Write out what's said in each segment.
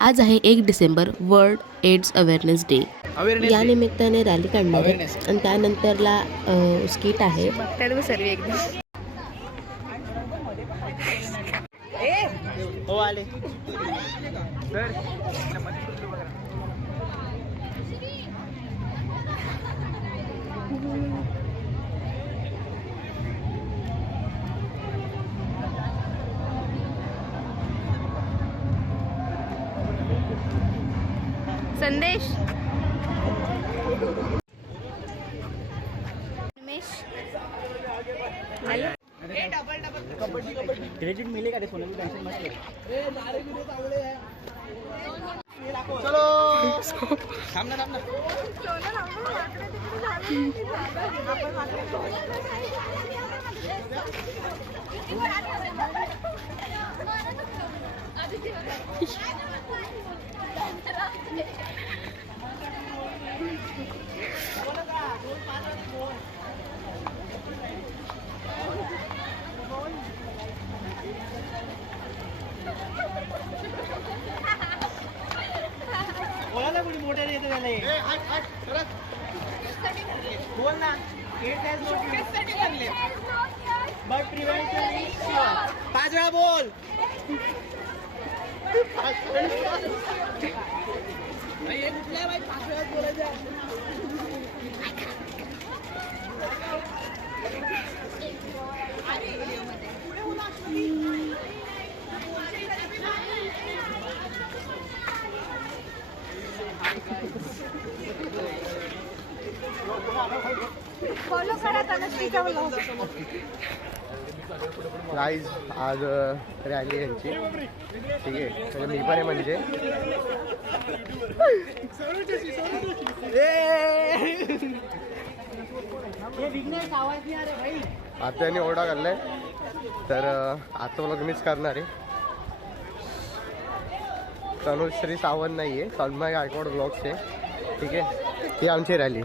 आज आहे 1 December, world AIDS awareness day. या निमित्ताने रॅली काढणार आहे आणि त्यानंतरला स्किट आहे. हो आले सर. संदेश क्रेडिट मिलेगा रे सोनम, टेंशन मत ले. चलो थांब ना. बोला कुठे मोठे येते त्याला बोल ना. But prevention is sure. 5 वेळा बोल. हे कुठल्या बाई 5 वेळा बोलायचं. गाईज आज रॅली यांची, ठीक आहे. तर मी पण आहे म्हणजे आता त्यांनी ओरडा घाललाय. तर आजचं व्लॉग मीच करणार आहे. तनुश्री सावंत नाही आहे, तन्मय गायकवाड ब्लॉग्स आहे, ठीक आहे. ही आमची रॅली.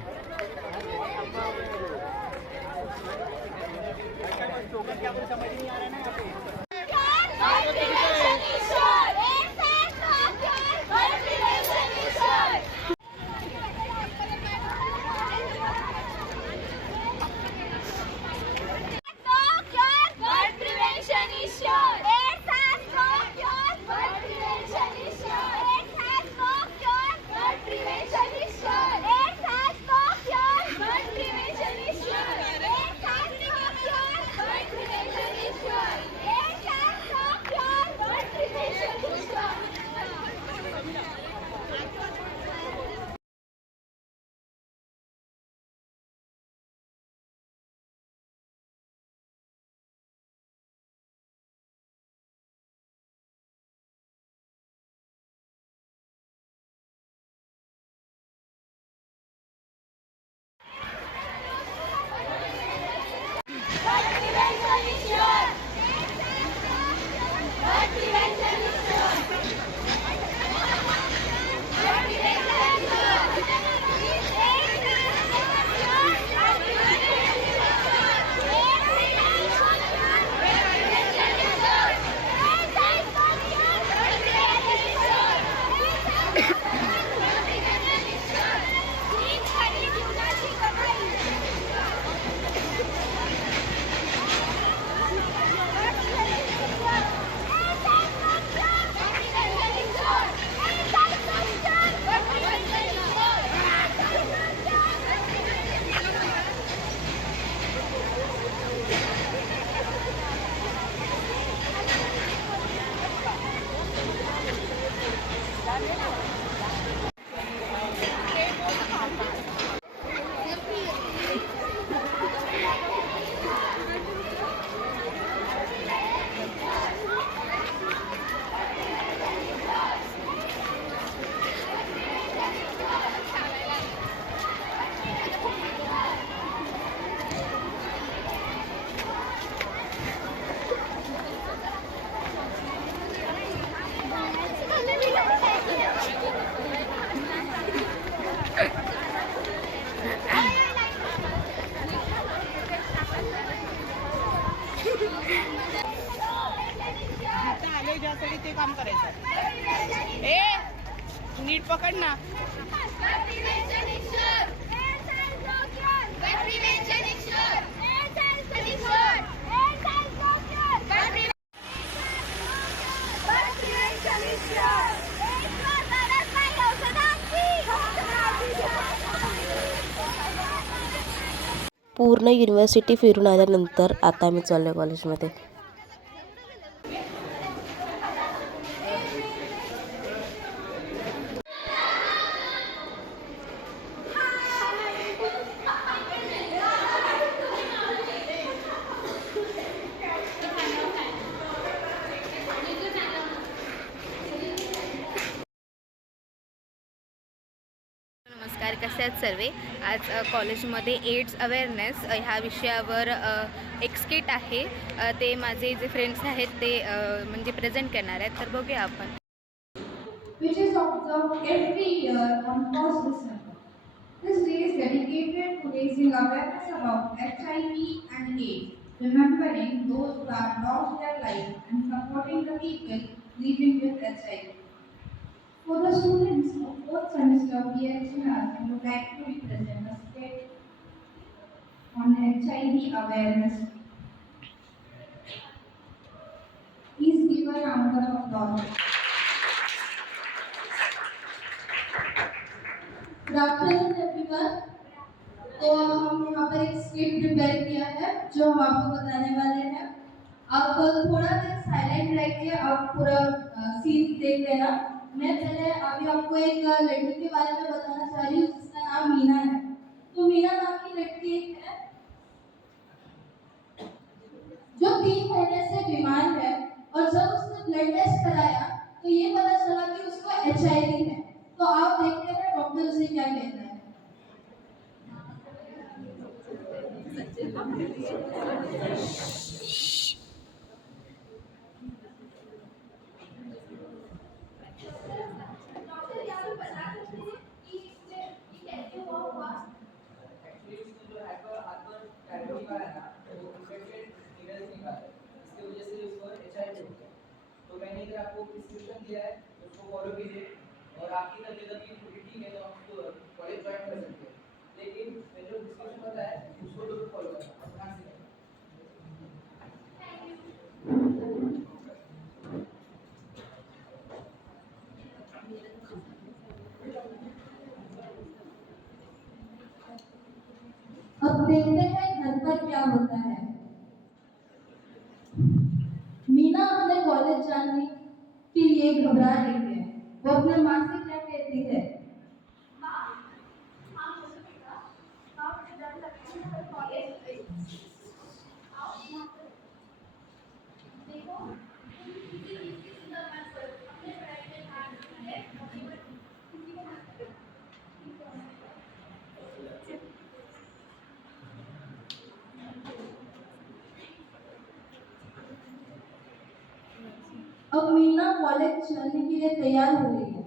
नीट पकड़ ना. पूर्ण युनिव्हर्सिटी फिरून आल्यानंतर आता मी चाललो कॉलेजमध्ये. नमस्कार, कसे आहेत सर्वे. आज कॉलेजमध्ये एड्स अवेअरनेस ह्या विषयावर एक स्किट आहे. ते माझे जे फ्रेंड्स आहेत ते म्हणजे प्रेझेंट करणार आहेत. तर बघूया आपण. Which is observed every year on 1st December. This day is dedicated to raising awareness about HIV and AIDS, remembering those who have lost their lives and supporting the people living with HIV. For the students of 4th semester BSc Nursing, would like to represent a skit on HIV awareness. Please give a round of applause. Good afternoon everyone. तो हम यहाँ पर एक script prepare किया है जो हम आपको बताने वाले हैं. आप थोड़ा देर साइलेंट रहिए, आप पूरा सीन देख लेना. मैं पहले अभी आपको एक लड़की के बारे में बताना चाह रही हूँ जिसका नाम मीना है. तो मीना नाम की लड़की है जो 3 महीने से बीमार है और जब उसने ब्लड टेस्ट कराया तो ये पता चला कि उसको HIV है. तो आप देखते हैं डॉक्टर उसे क्या कहता है. तो मैंने इधर आपको प्रिस्क्रिप्शन दिया है, उसको फॉलो कीजिए और आपकी तबीयत अभी पूरी ठीक है तो आप कॉलेज ज्वाइन कर सकते हैं. लेकिन मैंने जो प्रिस्क्रिप्शन बताया है उसको जरूर फॉलो करना. ध्यान से. अब देखते हैं घर पर क्या होता है. मीना अपने कॉलेज जाने के लिए घबरा रही है. वो अपने माँ से क्या कहती है. अब मीना कॉलेज चलने के लिए तैयार हो रही है.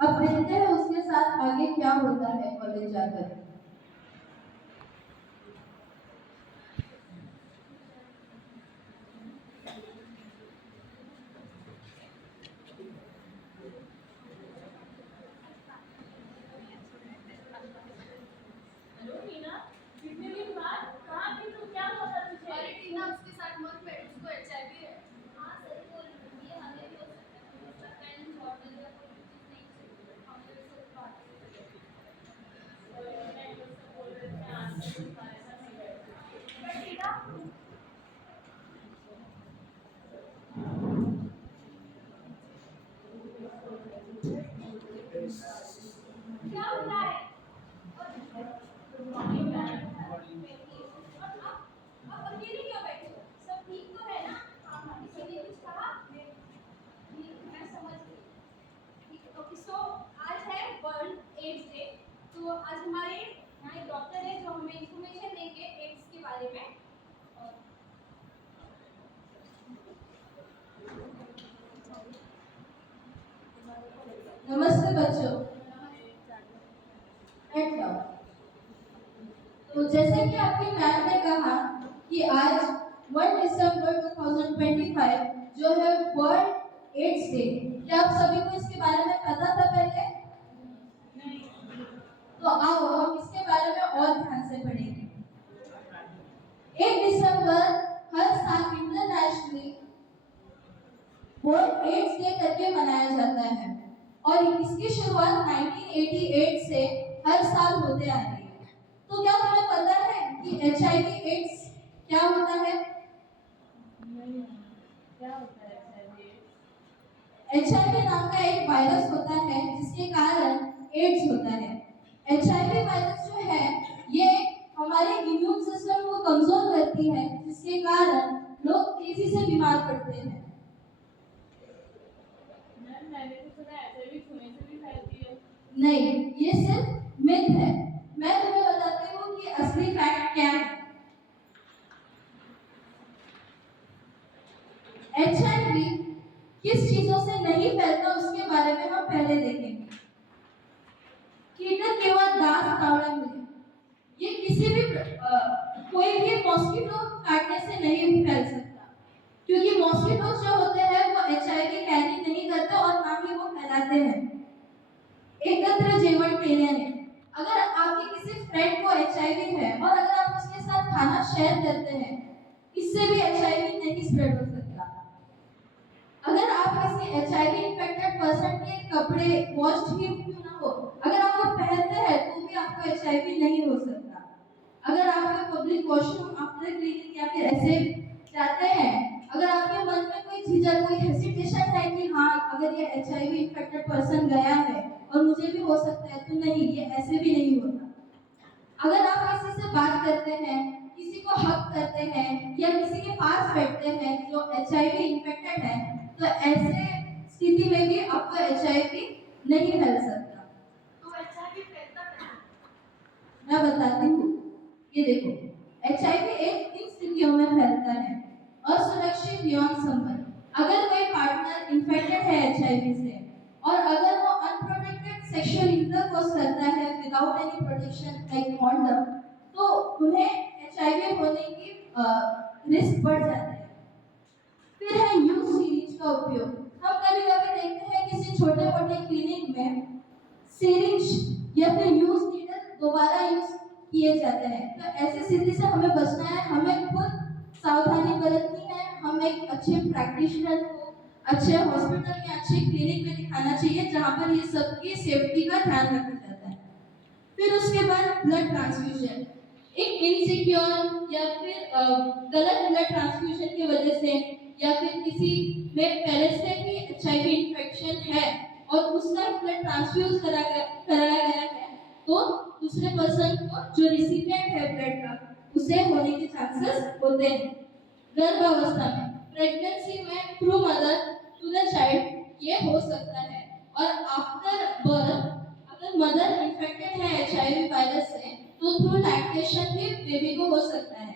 अब देखते हैं उसके साथ आगे क्या होता है कॉलेज जाकर. तो आज हमारे यहाँ एक डॉक्टर है जो हमें इंफॉर्मेशन देंगे एड्स के बारे में. नमस्ते बच्चों. बैठ जाओ. तो जैसे कि आपकी मैम ने कहा कि आज 1 दिसंबर 2025 जो है वर्ल्ड एड्स डे. क्या आप सभी को इसके बारे में पता डे मनाया जाता है और इसकी शुरुआत 1988 से हर साल होते आ रही है। तो क्या तुम्हें पता है कि HIV एड्स क्या होता है? क्या होता है HIV नाम का एक वायरस होता है जिसके कारण एड्स होता है। HIV वायरस जो है ये हमारे इम्यून सिस्टम को कमजोर करती है जिसके कारण लोग तेजी से बीमार पड़ते हैं। मैंने तो सुना HIV छूने से भी फैलती है। नहीं, ये सिर्फ मिथ है। मैं तुम्हें बताती हूँ कि असली फैक्ट क्या है। HIV किस चीजों से नहीं फैलता उसके बारे में हम पहले देखेंगे। कीटक केवल डास कावड़े ये किसी भी कोई भी मॉस्किटो काटने से नहीं फैल सकता क्योंकि मॉस्किटो जो होते हैं वो HIV कैरी नहीं करते और ना ही वो फैलाते हैं। एकत्र जीवन केल्याने अगर आपके किसी फ्रेंड को HIV है और अगर आप उसके साथ खाना शेयर करते हैं इससे भी HIV नहीं स्प्रेड हो सकता। अगर आप किसी HIV इन्फेक्टेड पर्सन के कपड़े वॉश्ड ही क्यों ना हो, अगर आप वो पहनते हैं तो भी आपको HIV नहीं हो सकता। अगर आप पब्लिक वॉशरूम आफ्टर क्लीनिंग या फिर ऐसे जाते हैं, अगर आपके मन में कोई झिझक कोई हेसिटेशन है कि हाँ अगर ये HIV इन्फेक्टेड पर्सन गया है और मुझे भी हो सकता है, तो नहीं, ये ऐसे भी नहीं होता। अगर आप किसी से बात करते हैं, किसी को हक करते हैं या किसी के पास बैठते हैं जो HIV इन्फेक्टेड है, तो ऐसे स्थिति में भी आपको HIV नहीं फैल सकता। तो HIV फैलता कैसे? मैं बताती हूँ। ये देखो, HIV एक इन स्थितियों में फैलता है। असुरक्षित यौन संबंध, अगर कोई पार्टनर इन्फेक्टेड है HIV से और अगर वो अनप्रोटेक्टेड सेक्सुअल इंटरकोर्स करता है without any protection like condom, तो उन्हें HIV होने की रिस्क बढ़ जाती है। फिर है यूज सीरीज का उपयोग। हम कभी-कभी देखते हैं किसी छोटे-मोटे क्लिनिक में सीरीज या फिर यूज नीडल दोबारा यूज किए जाते हैं। तो ऐसी स्थिति से हमें बचना है, हमें खुद सावधानी बरतनी है, हमें एक अच्छे प्रैक्टिशनर को अच्छे हॉस्पिटल या अच्छे क्लिनिक में दिखाना चाहिए जहाँ पर ये सबकी सेफ्टी का ध्यान रखा जाता है। फिर उसके बाद ब्लड ट्रांसफ्यूजन, एक इनसिक्योर या फिर गलत ब्लड ट्रांसफ्यूजन की वजह से या फिर किसी में पहले से ही HIV इन्फेक्शन है और उसका ब्लड ट्रांसफ्यूज कराया गया है, तो दूसरे पर्सन को जो रिसिपिएंट है ब्लड का उसे होने के चांसेस होते हैं। गर्भावस्था में, प्रेगनेंसी में through mother to the child ये हो सकता है और आफ्टर बर्थ अगर मदर इन्फेक्टेड है HIV वायरस से तो थ्रू लैक्टेशन भी बेबी को हो सकता है।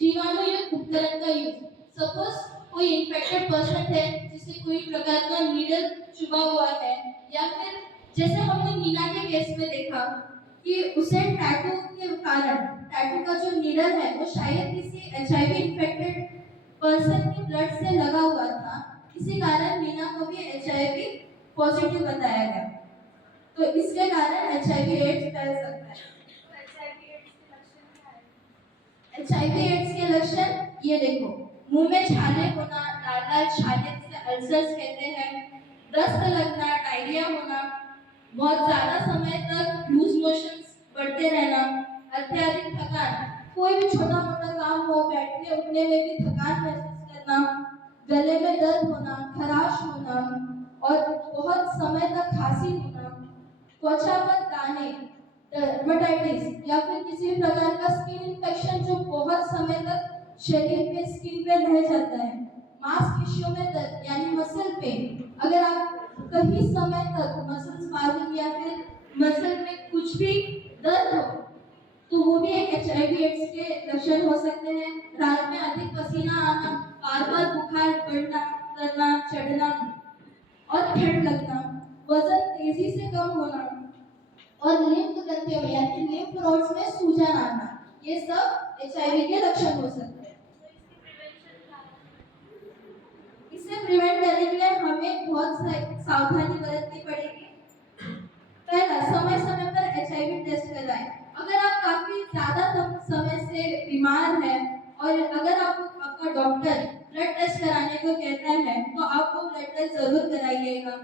जीवाणुयुक्त उपकरण का यूज, सपोज कोई इन्फेक्टेड पर्सन है जिसे कोई प्रकार का नीडल चुभा हुआ है या फिर जैसे हमने नीना के केस में देखा कि उसे टैटू के कारण टैटू का जो नीडल है वो शायद किसी HIV इन्फेक्टेड पर्सन के ब्लड से लगा हुआ था, इसी कारण नीना को भी HIV पॉजिटिव बताया गया, तो इसके कारण HIV एड्स फैल सकता है। HIV एड्स के लक्षण ये देखो, मुंह में छाले होना, लाल छाले जिसे अल्सर्स कहते हैं, दस्त लगना, डायरिया होना, बहुत ज्यादा समय तक लूज मोशंस बढ़ते रहना, अत्यधिक थकान, कोई भी छोटा मोटा काम हो बैठने उठने में भी थकान महसूस करना, गले में दर्द होना, खराश होना और बहुत समय तक खांसी होना, त्वचा पर दाने, डर्मेटाइटिस या फिर किसी भी प्रकार का स्किन इन्फेक्शन जो बहुत समय तक शरीर पे स्किन पे रह जाता है, मांसपेशियों में दर्द यानी मसल पेन, अगर आप कहीं समय तक मसल स्पाज़म या फिर मसल में कुछ भी दर्द हो तो वो भी एक HIV एड्स के लक्षण हो सकते हैं। रात में अधिक पसीना आना, बार-बार बुखार बढ़ना, करना, चढ़ना और ठंड लगना, वजन तेजी से कम होना और लिम्फ ग्रंथियों में यानी लिम्फ नोड्स में सूजन आना, ये सब HIV के लक्षण हो सकते हैं। इसे प्रिवेंट करने के लिए हमें बहुत सावधानी बरतनी पड़ेगी। पहला, समय समय पर HIV टेस्ट कराएं। अगर आप काफी ज्यादा समय से बीमार हैं और अगर आपका डॉक्टर ब्लड टेस्ट कराने को कहता है तो आप वो ब्लड टेस्ट जरूर कराइएगा,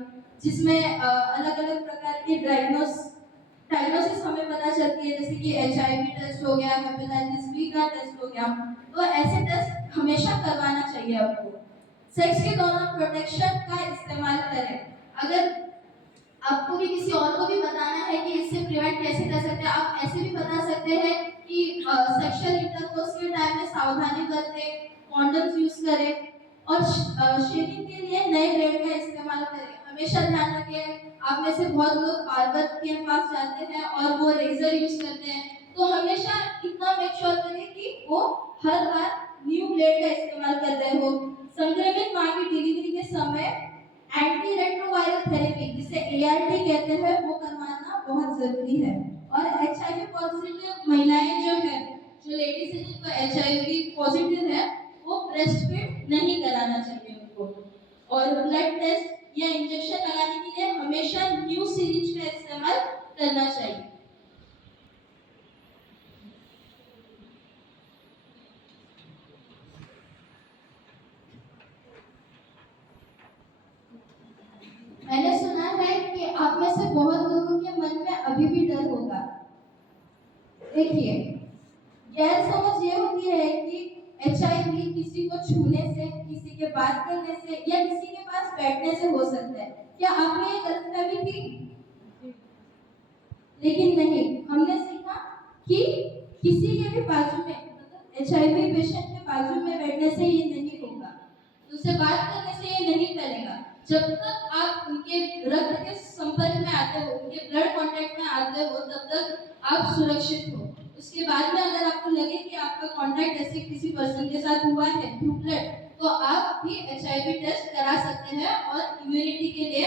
जिसमें अलग अलग प्रकार के डायग्नोसिस हमें पता चलती है, जैसे कि HIV टेस्ट हो गया, हेपेटाइटिस बी का टेस्ट हो गया। तो ऐसे टेस्ट हमेशा करवाना चाहिए आपको। सेक्स के दौरान प्रोटेक्शन का इस्तेमाल करें। अगर आपको भी किसी और को भी बताना है कि इससे प्रिवेंट कैसे कर सकते हैं, आप ऐसे भी बता सकते हैं कि सेक्सुअल इंटरकोर्स के टाइम में सावधानी बरतें, कॉन्डम्स यूज करें और शेविंग के लिए नए ब्लेड का इस्तेमाल करें। हमेशा ध्यान रखें, आप में से बहुत लोग बार्बर के पास जाते हैं और वो रेजर यूज करते हैं, तो हमेशा इतना मेक श्योर करें कि वो हर बार न्यू ब्लेड का इस्तेमाल कर रहे हो। संक्रमित मां की डिलीवरी के समय एंटी रेट्रोवायरल थेरेपी, जिसे ART कहते हैं, वो करवाना बहुत जरूरी है। और HIV पॉजिटिव महिलाएं जो है, जो लेडीज है जिनको HIV पॉजिटिव है, वो ब्रेस्ट फीड नहीं कराना चाहिए उनको। और ब्लड टेस्ट या इंजेक्शन लगाने के लिए हमेशा न्यू सीरीज का इस्तेमाल करना चाहिए। मैंने सुना है कि आप में से बहुत लोगों के मन में अभी भी डर होगा। देखिए, गैर समझ ये होती है कि HIV किसी को छूने से, किसी के बात करने से या किसी के पास बैठने से हो सकता है। क्या आपने ये गलतफहमी थी? लेकिन नहीं, हमने सीखा कि किसी के भी बाजू में, मतलब HIV पेशेंट के बाजू में बैठने से ये नहीं होगा, उससे बात करने से ये नहीं करेगा। जब तक आप उनके रक्त के संपर्क में आते हो, उनके ब्लड कांटेक्ट में आते हो, तब तक आप सुरक्षित हो। उसके बाद में अगर आपको लगे कि आपका कांटेक्ट ऐसे किसी पर्सन के साथ हुआ है थ्रू ब्लड, तो आप भी HIV टेस्ट करा सकते हैं और इम्यूनिटी के लिए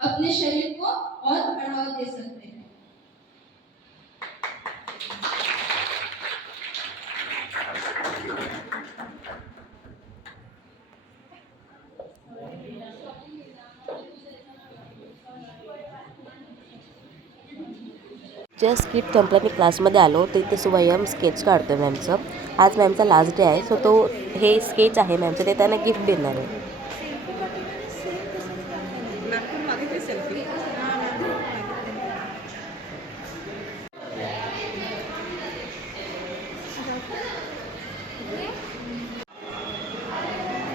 अपने शरीर को और बढ़ावा दे सकते हैं। जस्ट किट कंपनी क्लासमध्ये आलो तर इथे स्वयं स्केच काढतो मॅमचं. आज मॅमचा लास्ट डे आहे, सो तो हे स्केच आहे मॅमचं, ते त्यांना गिफ्ट देणार आहे.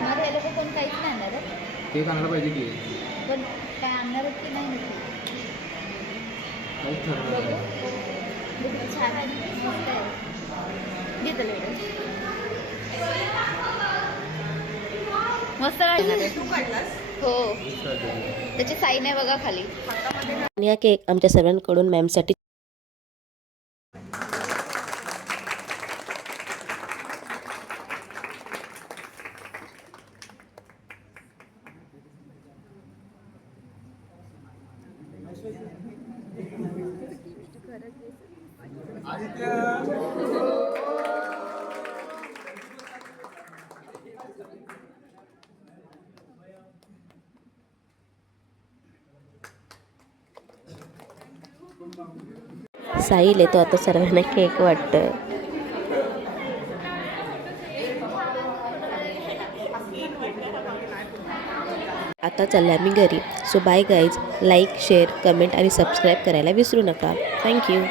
मग हे लोक कोण काहीच नाही आणणार आहे? ते आणायला पाहिजे की पण काय आणणार आहेत की नाही नक्की? छान आहे, मस्त आहे. घेतलं मस्त आहे. हो, त्याची साईन आहे बघा खाली. आणि हा केक आमच्या सर्वांकडून मॅमसाठी. साहिल येतो आता सर्वांना केक वाटतोय. आता चालले आम्ही घरी. So bye guys, like, share, comment आणि सबस्क्राईब करायला विसरू नका. थँक्यू.